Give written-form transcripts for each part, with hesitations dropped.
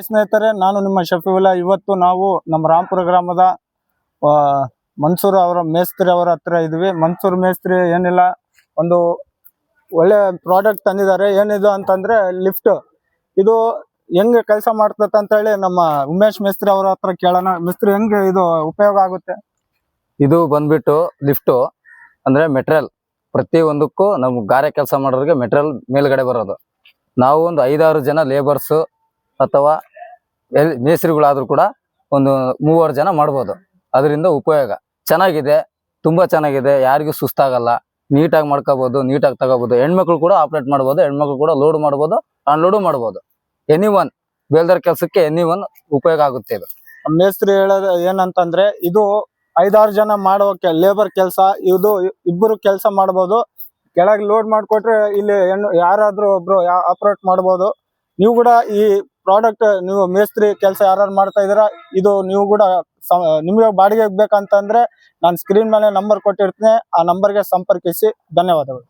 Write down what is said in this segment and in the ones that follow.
ಸ್ನೇಹಿತರೆ, ನಾನು ನಿಮ್ಮ ಶಫೀವುಲ್ಲಾ. ಇವತ್ತು ನಾವು ನಮ್ಮ ರಾಂಪುರ ಗ್ರಾಮದ ಮನ್ಸೂರ್ ಅವರ ಮೇಸ್ತ್ರಿ ಅವರ ಹತ್ರ ಇದ್ವಿ. ಮನ್ಸೂರ್ ಮೇಸ್ತ್ರಿ ಏನಿಲ್ಲ, ಒಂದು ಒಳ್ಳೆ ಪ್ರಾಡಕ್ಟ್ ತಂದಿದ್ದಾರೆ. ಏನಿದು ಅಂತಂದ್ರೆ ಲಿಫ್ಟ್. ಇದು ಹೆಂಗೆ ಕೆಲಸ ಮಾಡ್ತದೆ ಅಂತ ಹೇಳಿ ನಮ್ಮ ಉಮೇಶ್ ಮೇಸ್ತ್ರಿ ಅವರ ಹತ್ರ ಕೇಳೋಣ. ಮೇಸ್ತ್ರಿ, ಹೆಂಗೆ ಇದು ಉಪಯೋಗ ಆಗುತ್ತೆ? ಇದು ಬಂದ್ಬಿಟ್ಟು ಲಿಫ್ಟ್ ಅಂದ್ರೆ ಮೆಟೀರಿಯಲ್. ಪ್ರತಿ ಒಂದಕ್ಕೂ ನಮ್ ಗಾರೆ ಕೆಲಸ ಮಾಡೋರಿಗೆ ಮೆಟೀರಿಯಲ್ ಮೇಲ್ಗಡೆ ಬರೋದು. ನಾವು ಒಂದು 5-6 ಜನ ಲೇಬರ್ಸ್ ಅಥವಾ ಮೇಸ್ತ್ರಿಗಳಾದ್ರೂ ಕೂಡ ಒಂದು 3 ಜನ ಮಾಡ್ಬೋದು. ಅದರಿಂದ ಉಪಯೋಗ ಚೆನ್ನಾಗಿದೆ, ತುಂಬಾ ಚೆನ್ನಾಗಿದೆ. ಯಾರಿಗೂ ಸುಸ್ತಾಗಲ್ಲ, ನೀಟಾಗಿ ಮಾಡ್ಕೋಬಹುದು, ನೀಟಾಗಿ ತಗೋಬಹುದು. ಹೆಣ್ಮಕ್ಳು ಕೂಡ ಆಪರೇಟ್ ಮಾಡ್ಬೋದು, ಹೆಣ್ಮಕ್ಳು ಕೂಡ ಲೋಡ್ ಮಾಡ್ಬೋದು, ಅನ್ಲೋಡು ಮಾಡ್ಬೋದು. ಎನಿವನ್ ಬೇಲ್ದಾರ್ ಕೆಲಸಕ್ಕೆ ಎನಿವನ್ ಉಪಯೋಗ ಆಗುತ್ತೆ. ಇದು ಮೇಸ್ತ್ರಿ ಹೇಳೋದು ಏನಂತಂದ್ರೆ, ಇದು 5-6 ಜನ ಮಾಡುವ ಲೇಬರ್ ಕೆಲಸ. ಇದು ಇಬ್ಬರು ಕೆಲಸ ಮಾಡ್ಬೋದು. ಕೆಳಗೆ ಲೋಡ್ ಮಾಡ್ಕೊಟ್ರೆ ಇಲ್ಲಿ ಯಾರಾದ್ರೂ ಒಬ್ರು ಆಪರೇಟ್ ಮಾಡ್ಬೋದು. ನೀವು ಕೂಡ ಈ ಪ್ರಾಡಕ್ಟ್, ನೀವು ಮೇಸ್ತ್ರಿ ಕೆಲಸ ಯಾರು ಮಾಡ್ತಾ ಇದೀರಾ, ಇದು ನೀವು ಕೂಡ ನಿಮಗೆ ಬಾಡಿಗೆ ಬೇಕಂತಂದ್ರೆ ನಾನು ಸ್ಕ್ರೀನ್ ಮೇಲೆ ನಂಬರ್ ಕೊಟ್ಟಿರ್ತೀನಿ. ಆ ನಂಬರ್ಗೆ ಸಂಪರ್ಕಿಸಿ. ಧನ್ಯವಾದಗಳು.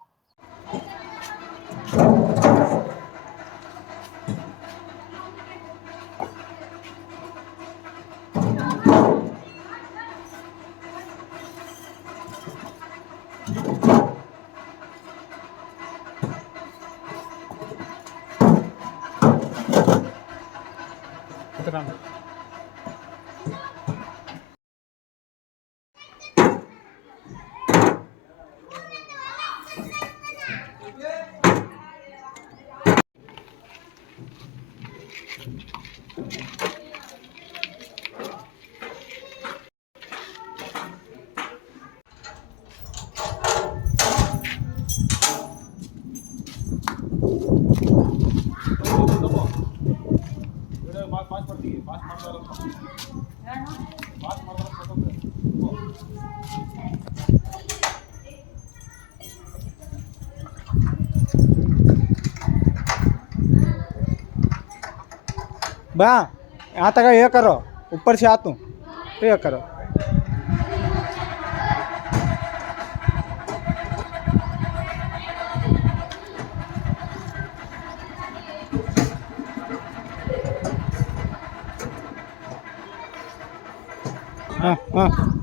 बा यहाँ तक ये करो, ऊपर से आतू तो ये करो. हाँ हाँ